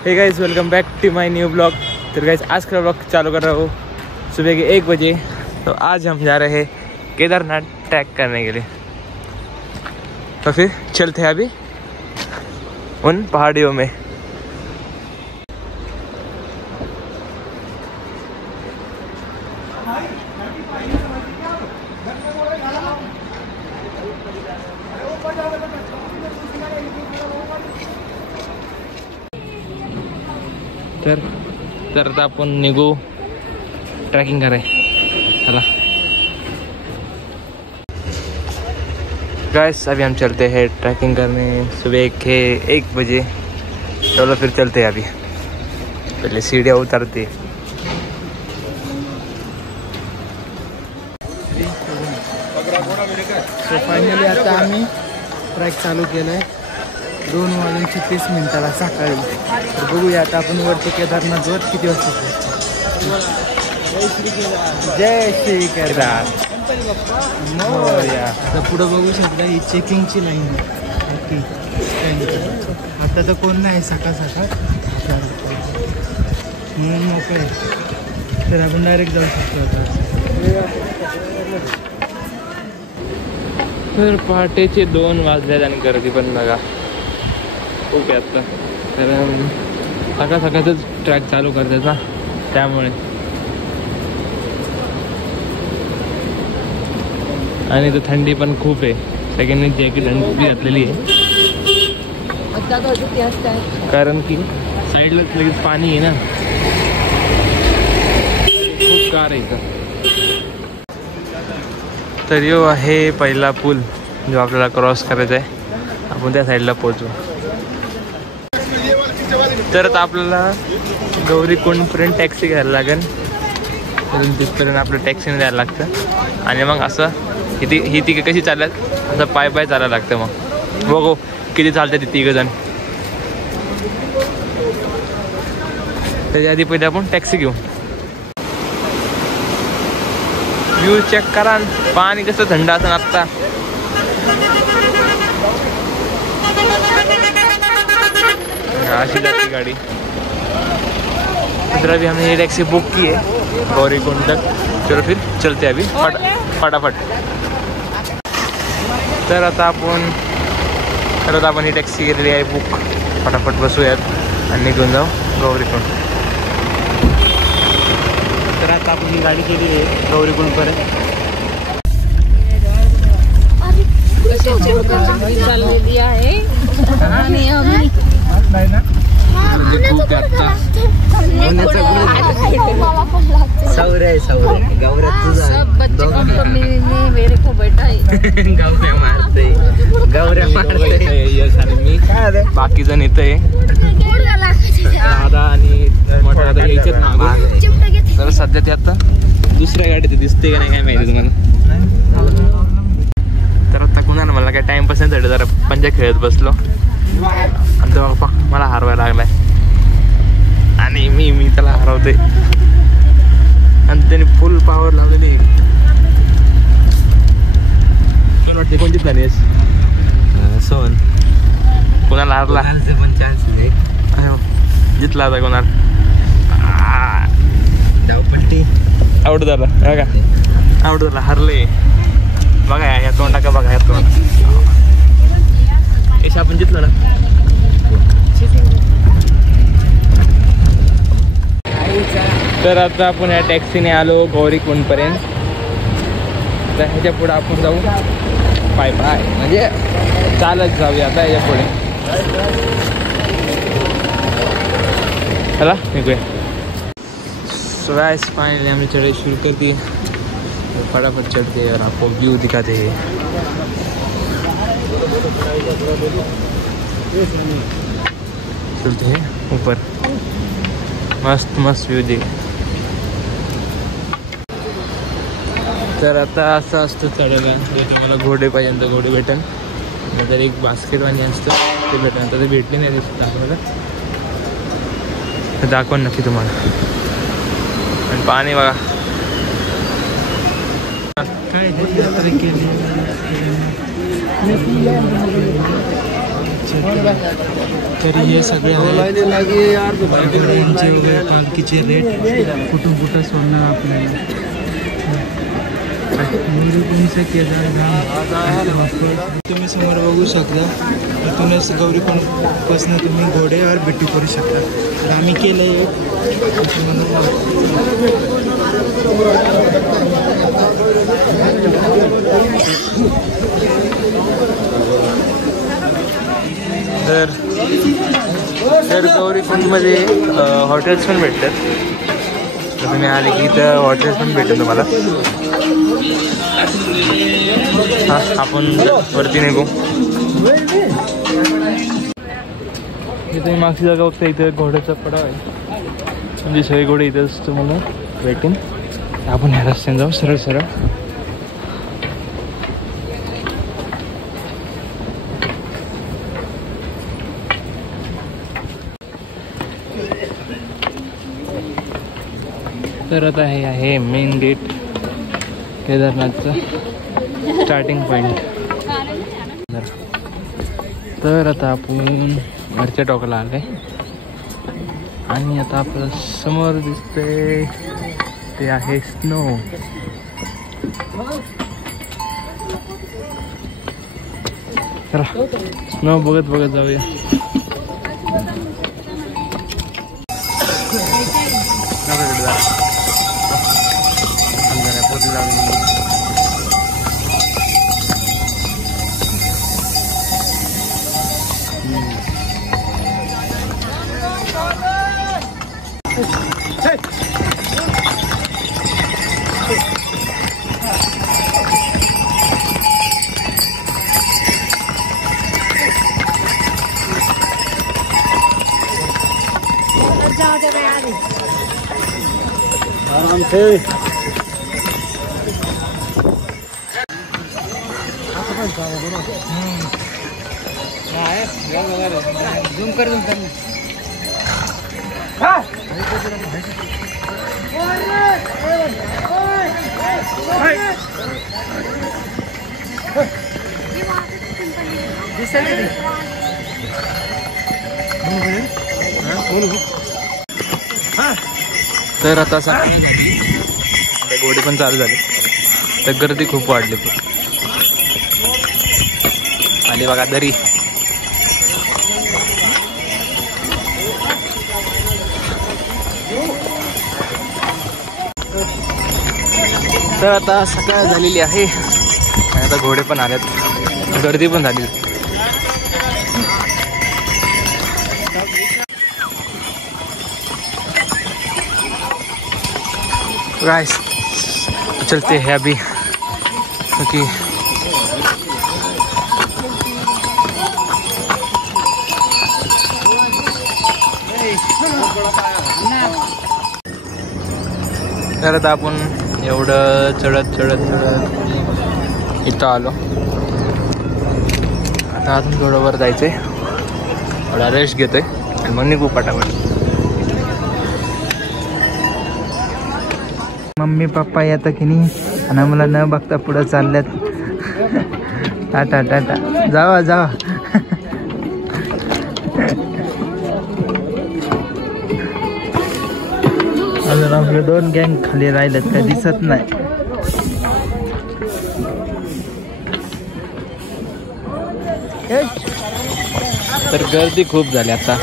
Hey guys welcome back to my new blog. तो guys आज का ब्लॉग चालू कर रहा हूँ सुबह के 1 बजे। तो आज हम जा रहे हैं केदारनाथ ट्रैक करने के लिए। तो फिर चलते हैं अभी उन पहाड़ियों में। तर आता आपण निघू ट्रॅकिंग कराय। चला गाइस अभी हम चलते हैं ट्रैकिंग करने सुबह के 1 बजे। चलो फिर चलते हैं। अभी पहले सीढ़ियाँ उतरते। सो फायनली आता आम्ही ट्रॅक चालू केलं आहे 2:30 सकाळी। तर बघूया आता आपण वरती केदारनाथवर किती वाजता। जय श्री केदार मोरया। आता पुढं बघू शकता ही चेकिंगची लाईन आहे। आता तर कोण नाही सकाळ म्हणून मोकळे। तर आपण डायरेक्ट जाऊ शकतो आता। तर पहाटेचे 2 वाजले आणि गर्दी पण बघा खूप आहे आता। तर सकाळच ट्रॅक चालू करतायचा त्यामुळे। आणि तर थंडी पण खूप आहे। सगळ्यांनी जॅकेट थंडी घातलेली आहे कारण की साईडला लगेच पाणी आहे ना, खूप कार आहे इथं। तर यो आहे पहिला पूल जो आपल्याला क्रॉस करायचा आहे। आपण त्या साईडला पोहोचू। तर आता आपल्याला गौरीकुंडपर्यंत टॅक्सी घ्यायला लागेल। तिथपर्यंत आपलं टॅक्सीने द्यायला लागतं आणि मग असं ही तिघं कशी चालत असं पाय चालायला लागतं। मग बघू किती चालतं ती 3 जण। त्याच्या आधी पहिले आपण टॅक्सी घेऊ। व्ह्यू चेक करा। पाणी कसं थंड असं आत्ता। अशी जाती गाड़ी। इधर अभी हमने ये टैक्सी बुक की है गौरीकुंड तक। चलो फिर चलते अभी फटाफट। तर आता आपण ही टॅक्सी केलेली आहे बुक। फटाफट बसूयात आणि निघून जाऊ गौरीकुंड। तर आता आपण ही गाडी केली आहे गौरीकुंडपर्यंत। चाललेली आहे आणि आम्ही सब बच्चे कंपनी में मेरे को बैठा है। गौऱ्या मारते मी बाकी जण येत आहे। दादा आणि मोठा दादा यायच्यात मागे। तर सध्या ते आता दुसऱ्या गाडीत दिसते का नाही काय माहिती तुम्हाला। तर आता कुणाला मला काय टाइमपास नाही झालं, जरा पंजा खेळत बसलो आणि तेव्हा बाप्पा मला हरवायला लागलाय आणि मी त्याला हरवते आणि त्याने फुल पॉवर लावलेली। मला वाटते कोणतीच झाली सोन कोणाला हरला पण चान्स जितला आता कोणाला धावपट्टी आउट झाला बघा। आउट झाला हरले बघा। या तोंडा का बघा, या तोंड एश आपण जितलं ना। तर आता आपण या टॅक्सीने आलो गौरीकुंडपर्यंत। तर ह्याच्या पुढे आपण जाऊ पाय म्हणजे चालत जाऊया आता याच्या पुढे। चला निघूया। सो गाइस फाइनली हमने चढ़ाई शुरू कर दी। फटाफट चढ़ते और आपको व्यू दिखाते हैं। चलते हैं ऊपर, मस्त व्यू दे। तर आता असं असतं चढायला। तुम्हाला घोडे पाहिजे तर घोडे भेटेल, नंतर एक बास्केटवाणी असतं ते भेटेल। तर ते भेटले नाही दिसत आपल्याला, तर दाखवून नक्की तुम्हाला। आणि पाणी बघा तर हे सगळे आहेत घोड्यांचे वगैरे पालखीचे रेट कुठून कुठं सोडणार आपल्याला. तुम्ही समोर बघू शकता. इथूनच गौरीकुंडपासून तुम्ही घोड्यावर भेटी करू शकता. तर आम्ही केलं एक तर गौरीकुंडमध्ये हॉटेल्स पण भेटतात. तर तुम्ही आले की इथं हॉटेल्स पण भेटेल तुम्हाला. हां आपण वरती निघू. इथे मागची जागा बघता इथं घोड्याचा पडाव आहे. म्हणजे सगळे घोडे इथंच तुम्हाला भेटेन. आपण ह्या रस्त्याने जाऊ सरळ सरळ. तर आता हे आहे मेन गेट केदारनाथचं स्टार्टिंग पॉईंट. तर आता आपण वरच्या टोकाला आले आणि आता आपलं समोर दिसतंय ते आहे स्नो. चला स्नो बघत बघत जाऊया. आराम से झूम कर तर आता घोडे पण चालू झाले. तर गर्दी खूप वाढली. आली बघा दरी. तर आता सकाळ झालेली आहे आणि आता घोडे पण आल्यात. गर्दी पण झाली. गाइस चलते हैं अभी क्योंकि तर आता आपण एवढं चढत इथं आलो. आता अजून थोडं वर जायचंय. थोडा रेस्ट घेतोय आणि मग निघू पटापट. मम्मी पप्पा येतं की नाही आणि मला न बघता पुढं चालल्यात. टाटा टाटा जावा जावा. अजून आपले 2 गँग खाली राहिलेत काय दिसत नाही. तर गर्दी खूप झाली आता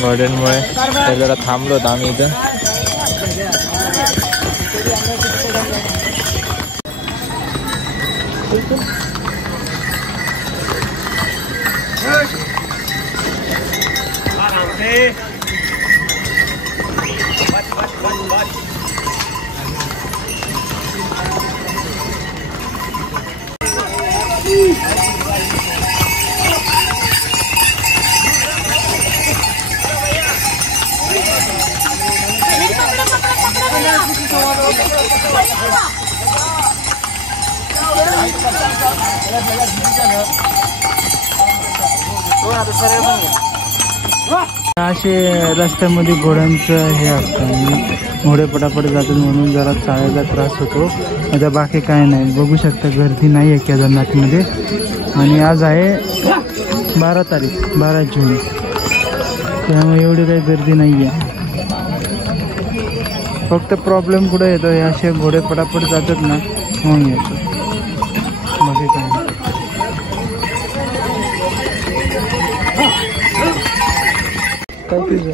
घोड्यांमुळे. तर जरा थांबलो होतो आम्ही इथं. असे रस्त्यामध्ये घोड्यांचं हे असतं. घोडे पटापट जातात म्हणून जरा चालायला त्रास होतो. आता बाकी काय नाही. बघू शकता गर्दी नाही आहे केदारनाथमध्ये. आणि आज आहे 12 तारीख 12 जून, त्यामुळे एवढी काही गर्दी नाही आहे. फक्त प्रॉब्लेम कुठे येतो, हे असे घोडे पटापट जातात ना म्हणून येतो, बाकी काय नाही. काय तुझं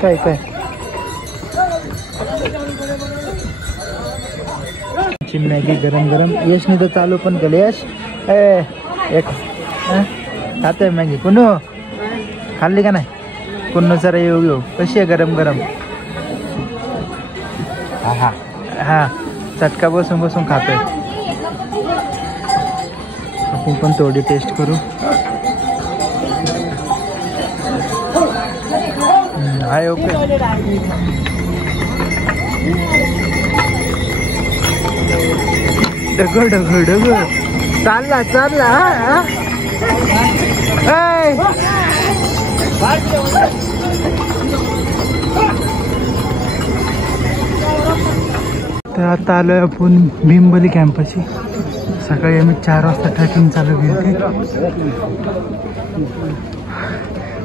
काय काय मॅगी गरम गरम यशने तर चालू पण केलं. यश एक खाते मॅगी. कुणू खाल्ली का नाही? कुणू जरा येऊ घेऊ. कशी आहे गरम गरम? हा हा चटका बसून बसून खातोय. आपण पण थोडी टेस्ट करू. हाय ओके. डगळ डगळ डगळ चालला चालला. हा तर आता आलोय आपण भीमबली कॅम्पशी. सकाळी आम्ही 4 वाजता ट्रेकिंग चालू केली होती.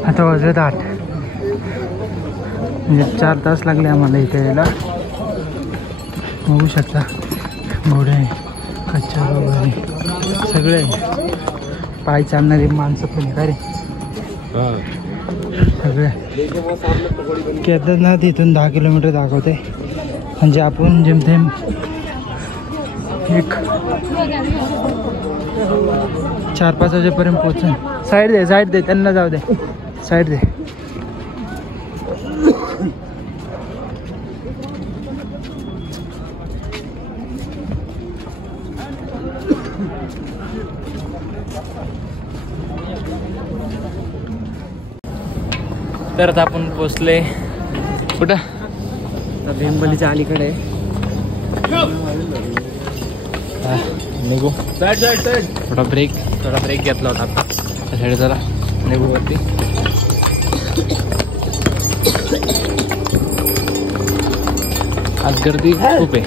आता वाजले 8, म्हणजे 4 तास लागले आम्हाला इथे यायला. बघू शकता घोडे, कच्चा वगैरे सगळे, पाय चालणारी माणसं पण आहे का रे सगळे. केदारनाथ इथून 10 किलोमीटर दाखवते, म्हणजे आपण जेमतेम एक 4-5 वाजेपर्यंत पोहोचून. साईड दे साईड दे, त्यांना जाऊ दे, साईड दे. तर आता आपण पोचले कुठं? भीमबलीच्या अलीकडे. निघू. थोडा ब्रेक घेतला होता आता त्यासाठी. जरा निघू वरती. आज गर्दी खूप आहे.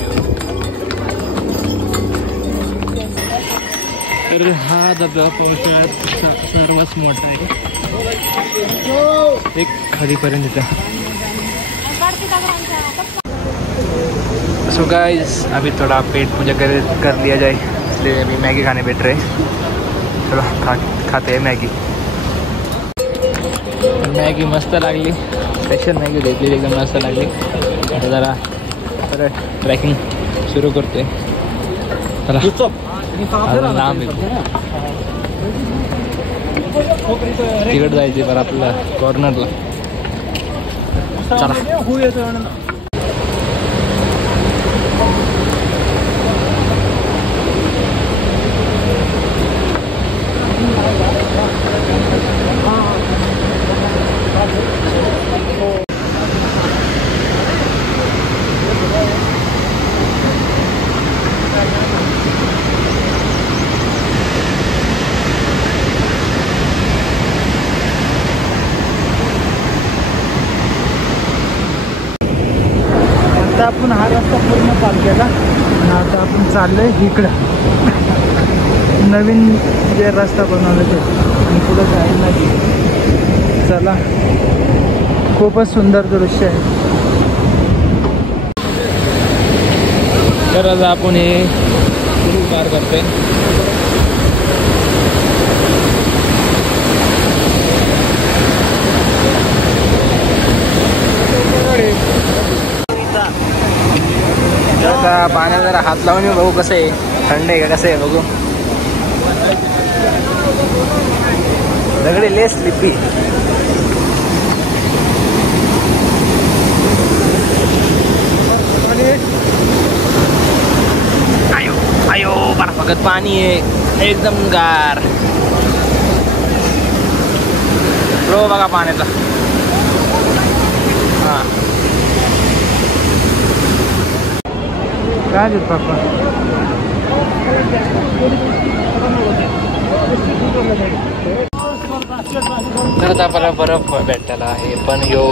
तर हा धबधबा पावसाळ्यात सर्वात मोठा आहे, एक खालीपर्यंत इथं. सो गाइस अभी थोड़ा पेट पूजा कर लिया जाए, इसलिए अभी मैगी खाने बैठ रहे. चलो खाते हैं मैगी. मैगी मस्त लागली, स्पेशल मैगी घेतली, एकदम मस्त लागली. आता जरा परत ट्रॅकिंग सुरू करते. चला लांब तिकड जायचे बरं आपल्याला कॉर्नरला. चला. आता आपण हा रस्ता पूर्ण पार केला आणि आता आपण चाललोय इकडं नवीन जे रस्ता बनवला ते, आणि पुढं जायला नाही. चला, खूपच सुंदर दृश्य आहे. तर आज आपण हे पार करतोय. आता पाण्यात जरा हात लावून बघू कसं आहे, थंड आहे का कसं आहे बघू. दगडे लेस लिपी. आयो आयो बर्फागत पाणी आहे, एकदम गार. फ्लो बघा पाण्याचा. हां काय देत पापा? तर आता आपल्याला बर्फ भेटायला आहे, पण यो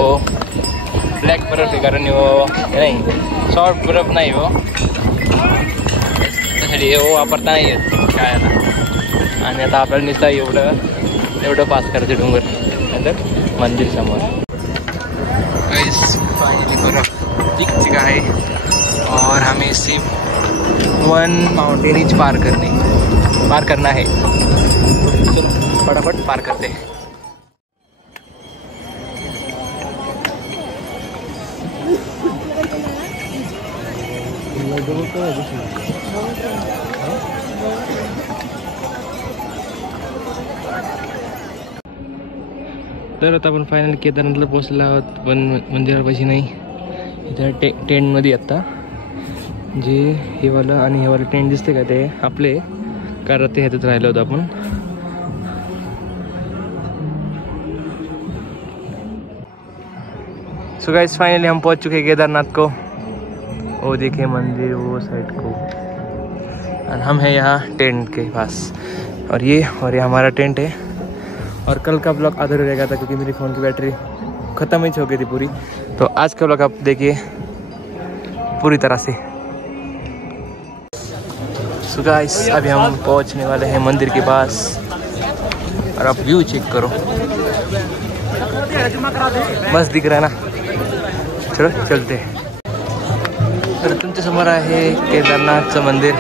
ब्लॅक बर्फ आहे, कारण यो नाही सॉफ्ट बर्फ नाही हो. म्हणजे हे वापरता नाही येत शाळेला. आणि आता आपल्याला नुसतं एवढं पास करायचं डोंगर नंतर मंदिर समोर. फाइनली पूरा दिख चुका है और हमें सिर्फ 1 माउंटेन ही पार करना है. चलो फटाफट पार करते हैं. तर आता आपण फायनल केदारनाथला पोहोचलो आहोत, पण मंदिरापाशी नाही. इथं टेंटमध्ये आत्ता जे हेवालं आणि हेवालं टेंट दिसते का ते आपले, कारण ते ह्याच्यात राहिलो होतो आपण. सो गाइस फाइनली हम पहुंच चुके हैं केदारनाथ को. वो देखिए मंदिर वो साइड को, और हम हैं यहाँ टेंट के पास. और ये हमारा टेंट है. और कल का ब्लॉग अधूरा रह गया था क्योंकि मेरी फ़ोन की बैटरी ख़त्म ही हो गई थी पूरी. तो आज का ब्लॉग आप देखिए पूरी तरह से. सो गाइस अभी हम पहुंचने वाले हैं मंदिर के पास, और आप व्यू चेक करो, मस्त दिख रहा है ना. चलो चलते हैं. तर तुमच्या समोर आहे केदारनाथचं मंदिर.